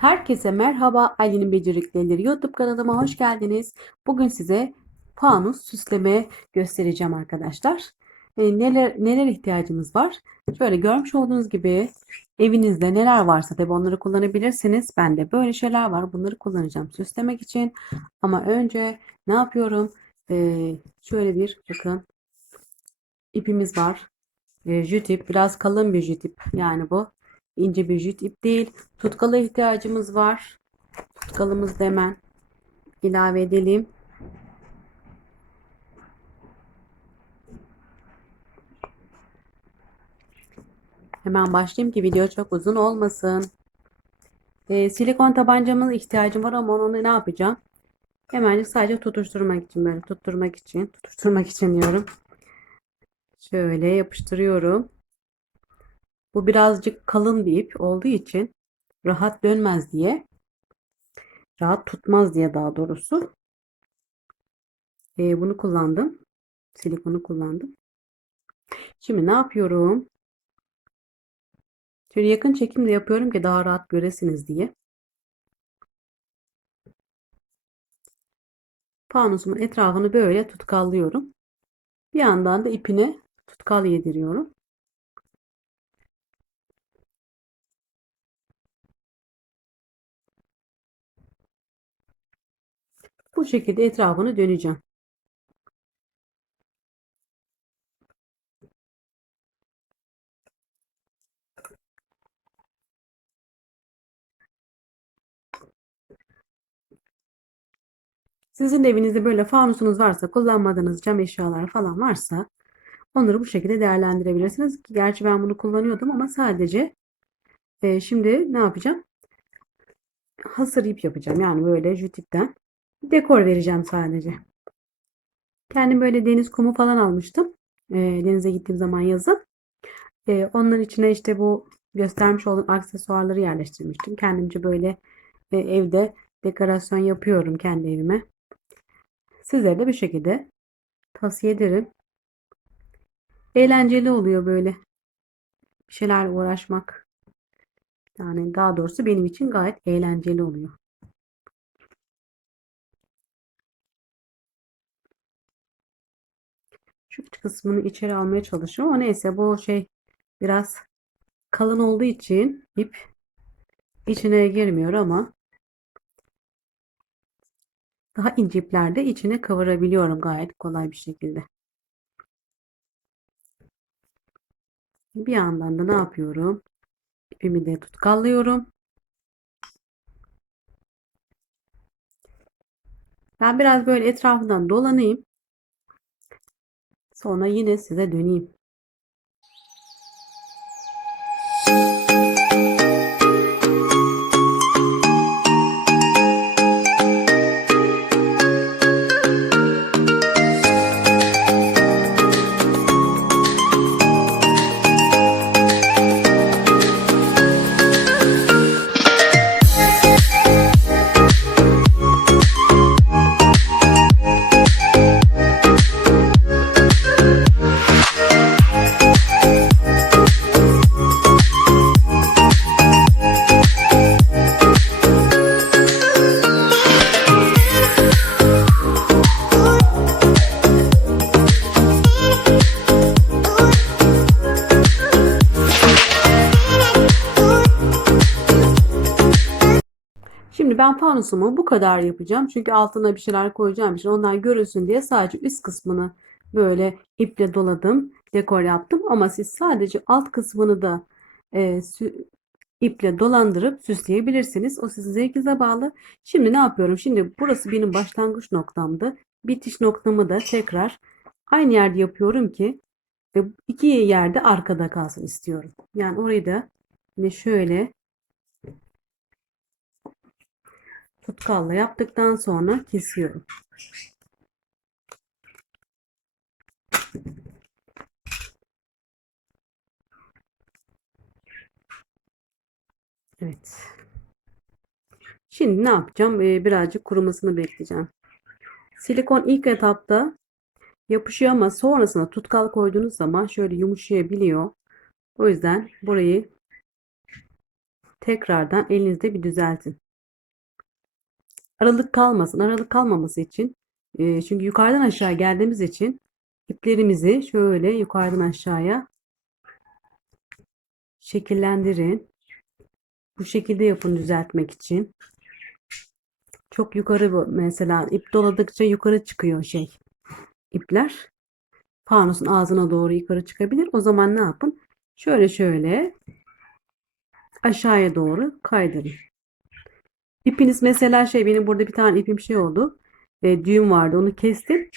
Herkese merhaba. Ali'nin Becerikleri YouTube kanalıma hoş geldiniz. Bugün size fanus süsleme göstereceğim arkadaşlar. E, neler neler ihtiyacımız var? Şöyle görmüş olduğunuz gibi evinizde neler varsa tabii onları kullanabilirsiniz. Bende böyle şeyler var. Bunları kullanacağım süslemek için. Ama önce ne yapıyorum? E, şöyle bir bakın ipimiz var. E, jüt ip biraz kalın bir jüt ip yani bu ince bir jüt ip değil. Tutkala ihtiyacımız var. Tutkalımızı da hemen ilave edelim. Hemen başlayayım ki video çok uzun olmasın. Ee, silikon tabancamız ihtiyacım var ama onu ne yapacağım? Hemen sadece tutuşturmak için böyle tutturmak için tutuşturmak için diyorum. Şöyle yapıştırıyorum. Bu birazcık kalın bir ip olduğu için rahat dönmez diye rahat tutmaz diye daha doğrusu e, bunu kullandım. Silikonu kullandım. Şimdi ne yapıyorum? Şöyle yakın çekimde yapıyorum ki daha rahat göresiniz diye. Panusumun etrafını böyle tutkallıyorum. Bir yandan da ipine tutkal yediriyorum. Bu şekilde etrafını döneceğim. Sizin de evinizde böyle fanusunuz varsa, kullanmadığınız cam eşyalar falan varsa onları bu şekilde değerlendirebilirsiniz. Gerçi ben bunu kullanıyordum ama sadece e, şimdi ne yapacağım? Hasır ip yapacağım. Yani böyle jüt ipten dekor vereceğim sadece. Kendim böyle deniz kumu falan almıştım. E, denize gittiğim zaman yazın. E, onların içine işte bu göstermiş olduğum aksesuarları yerleştirmiştim. Kendimce böyle e, evde dekorasyon yapıyorum kendi evime. Sizlere de bir şekilde tavsiye ederim. Eğlenceli oluyor böyle. Bir şeylerle uğraşmak. Yani daha doğrusu benim için gayet eğlenceli oluyor. Şu kısmını içeri almaya çalışıyorum. Ama neyse bu şey biraz kalın olduğu için ip içine girmiyor ama daha ince iplerde içine kıvırabiliyorum gayet kolay bir şekilde. Bir yandan da ne yapıyorum? İpimi de tutkallıyorum. Ben biraz böyle etrafından dolanayım. Sonra yine size döneyim. Ben fanusumu bu kadar yapacağım. Çünkü altına bir şeyler koyacağım için ondan görünsün diye sadece üst kısmını böyle iple doladım. Dekor yaptım. Ama siz sadece alt kısmını da e, iple dolandırıp süsleyebilirsiniz. O sizin zevkinize bağlı. Şimdi ne yapıyorum? Şimdi burası benim başlangıç noktamdı. Bitiş noktamı da tekrar aynı yerde yapıyorum ki ve iki yerde arkada kalsın istiyorum. Yani orayı da yine şöyle tutkalla yaptıktan sonra kesiyorum. Evet. Şimdi ne yapacağım? Ee, birazcık kurumasını bekleyeceğim. Silikon ilk etapta yapışıyor ama sonrasında tutkal koyduğunuz zaman şöyle yumuşayabiliyor. O yüzden burayı tekrardan elinizde bir düzeltin. Aralık kalmasın. Aralık kalmaması için e, çünkü yukarıdan aşağı geldiğimiz için iplerimizi şöyle yukarıdan aşağıya şekillendirin. Bu şekilde yapın düzeltmek için. Çok yukarı mesela ip doladıkça yukarı çıkıyor şey ipler. Fanusun ağzına doğru yukarı çıkabilir. O zaman ne yapın? Şöyle şöyle aşağıya doğru kaydırın. İpiniz mesela şey benim burada bir tane ipim şey oldu. E, düğüm vardı onu kestim.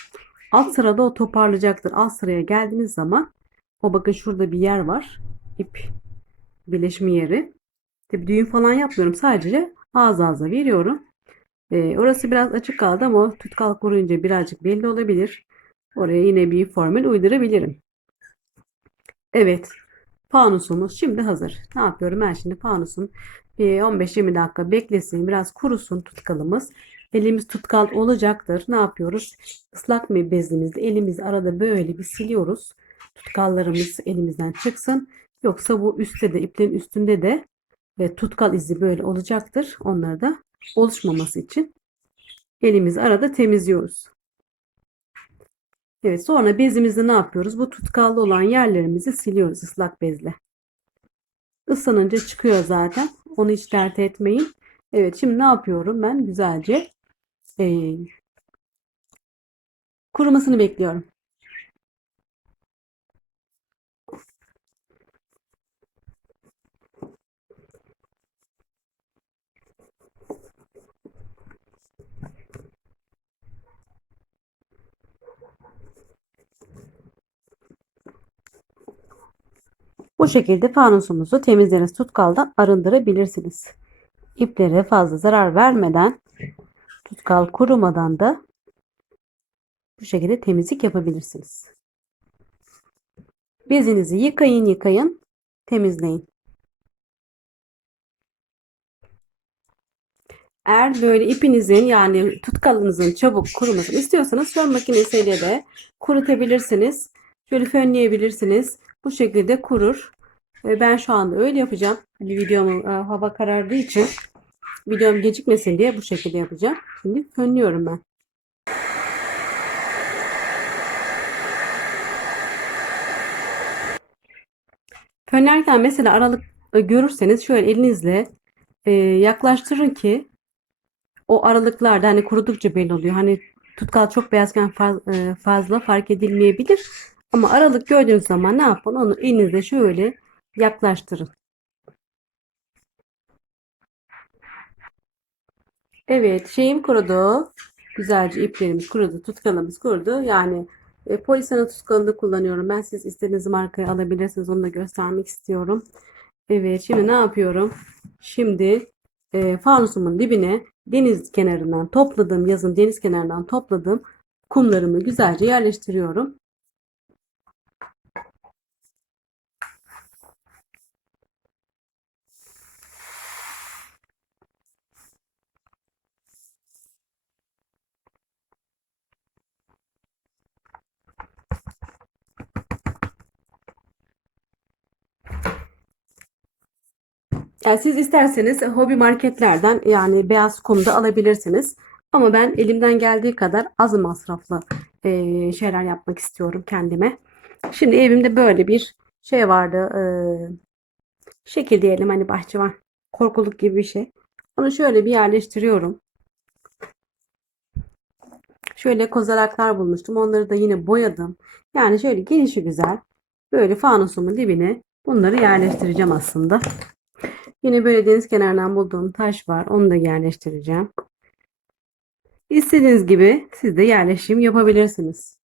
Alt sırada o toparlayacaktır. Alt sıraya geldiğiniz zaman o bakın şurada bir yer var. İp birleşme yeri. Tabii düğüm falan yapmıyorum. Sadece ağız ağza veriyorum. E, orası biraz açık kaldı ama tutkal kuruyunca birazcık belli olabilir. Oraya yine bir formül uydurabilirim. Evet. Fanusumuz şimdi hazır. Ne yapıyorum ben şimdi fanusun bir 15-20 dakika beklesin. Biraz kurusun tutkalımız. Elimiz tutkal olacaktır. Ne yapıyoruz? Islak bir bezimizle elimizi arada böyle bir siliyoruz. Tutkallarımız elimizden çıksın. Yoksa bu üstte de iplerin üstünde de ve tutkal izi böyle olacaktır. Onları da oluşmaması için elimizi arada temizliyoruz. Evet sonra bezimizde ne yapıyoruz? Bu tutkallı olan yerlerimizi siliyoruz ıslak bezle. Islanınca çıkıyor zaten. Onu hiç dert etmeyin. Evet şimdi ne yapıyorum? Ben güzelce e, kurumasını bekliyorum. Bu şekilde fanusumuzu temizleriz tutkaldan arındırabilirsiniz. İplere fazla zarar vermeden tutkal kurumadan da bu şekilde temizlik yapabilirsiniz. Bezinizi yıkayın yıkayın temizleyin. Eğer böyle ipinizin yani tutkalınızın çabuk kurumasını istiyorsanız fön makinesiyle de kurutabilirsiniz. Şöyle fönleyebilirsiniz. Bu şekilde kurur. Ve ben şu anda öyle yapacağım. Hani videomu e, hava karardığı için videom gecikmesin diye bu şekilde yapacağım. Şimdi fönlüyorum ben. Fönlerken mesela aralık e, görürseniz şöyle elinizle e, yaklaştırın ki o aralıklarda hani kurudukça belli oluyor. Hani tutkal çok beyazken faz- fazla fark edilmeyebilir. Ama aralık gördüğünüz zaman ne yapın? Onu elinizle şöyle yaklaştırın. Evet, şeyim kurudu. Güzelce iplerimiz kurudu, tutkalımız kurudu. Yani e, Polisana tutkalını kullanıyorum. Ben siz istediğiniz markayı alabilirsiniz. Onu da göstermek istiyorum. Evet, şimdi ne yapıyorum? Şimdi e, fanusumun dibine deniz kenarından topladığım, yazın deniz kenarından topladığım kumlarımı güzelce yerleştiriyorum. Yani siz isterseniz hobi marketlerden yani beyaz kum da alabilirsiniz. Ama ben elimden geldiği kadar az masraflı e, şeyler yapmak istiyorum kendime. Şimdi evimde böyle bir şey vardı. E, şekil diyelim hani bahçıvan korkuluk gibi bir şey. Onu şöyle bir yerleştiriyorum. Şöyle kozalaklar bulmuştum. Onları da yine boyadım. Yani şöyle gelişi güzel. Böyle fanusumun dibine bunları yerleştireceğim aslında. Yine böyle deniz kenarından bulduğum taş var. Onu da yerleştireceğim. İstediğiniz gibi siz de yerleşim yapabilirsiniz.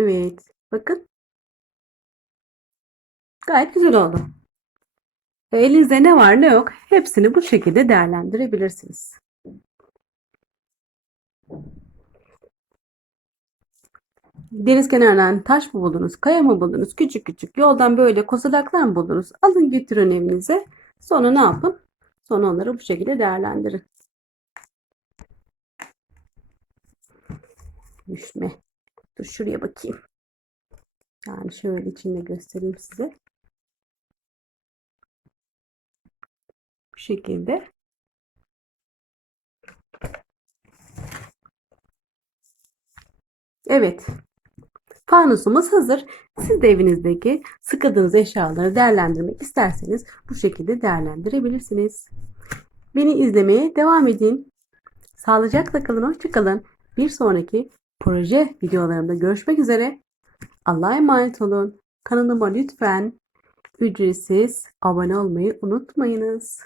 Evet. Bakın. Gayet güzel oldu. Elinizde ne var ne yok hepsini bu şekilde değerlendirebilirsiniz. Deniz kenarından taş mı buldunuz, kaya mı buldunuz, küçük küçük yoldan böyle kozalaklar mı buldunuz? Alın götürün evinize. Sonra ne yapın? Sonra onları bu şekilde değerlendirin. Düşme. Dur şuraya bakayım. Yani şöyle içinde göstereyim size. Bu şekilde. Evet. Fanusumuz hazır. Siz de evinizdeki sıkıldığınız eşyaları değerlendirmek isterseniz bu şekilde değerlendirebilirsiniz. Beni izlemeye devam edin. Sağlıcakla kalın, hoşça kalın. Bir sonraki proje videolarımda görüşmek üzere. Allah'a emanet olun. Kanalıma lütfen ücretsiz abone olmayı unutmayınız.